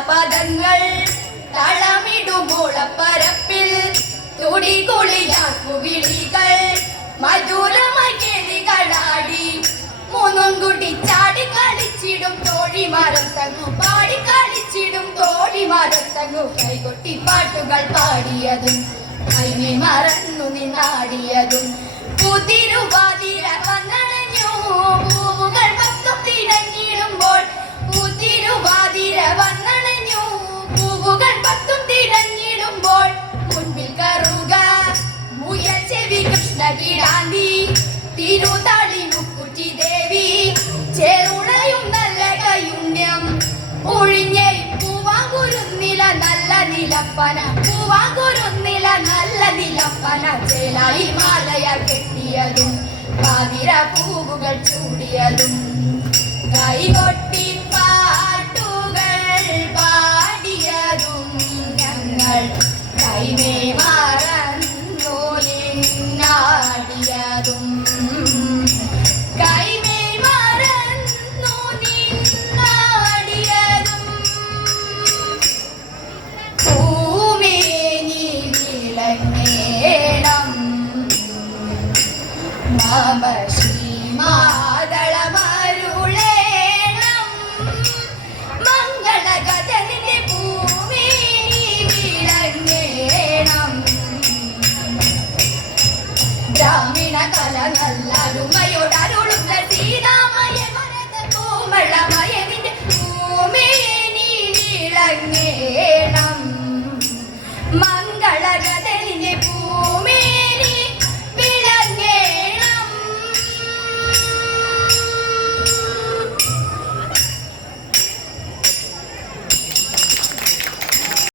പദങ്ങൾ തളമിടുമോളപ്പരപ്പിൽ തുടികുളിയാക്കു വിളികൾ മധുരമായി കിളികളാടി മൂന്നും കുടി ചാടി കളിച്ചിടും തോഴിമാരം തങ്ങു പാടി കളിച്ചിടും തോഴിമാരം തങ്ങു കൈകൊട്ടി പാട്ടുകൾ പാടിയതും കൈമി മറന്നു നിന്നാടിയതും പുതിരുവാതിര വന്നണഞ്ഞു പൂവുകൾ പത്തും തിരഞ്ഞിടുമ്പോൾ പുതിരുവാതിര വന്നണഞ്ഞു പൂവുകൾ പത്തും തിരഞ്ഞിടുമ്പോൾ മുൻപിൽ കറുക മുയൽ ചെവി കൃഷ്ണകിടാന്തി തിരുതാളി മുക്കുറ്റി ദേവി ചേരുണയും നല്ല കയുണ്യം ഒഴിഞ്ഞേ പൂവാങ്കുരുന്നില നല്ല നിലപ്പന പൂവാങ്കുരുന്നില നല്ല നിലപ്പന ചേലായി മാലയാൽ കെട്ടിയതും പാതിര പൂവുകൾ ചൂടിയതും കൈകൊട്ടി പാട്ടുകൾ പാടിയതും ഞങ്ങൾ കൈമേ മറന്നു നിന്നാടിയതും കൈമേ മറന്നു നിന്നാടിയതും ഭൂമിനി വിളങ്ങേണം മമ ശ്രീമാ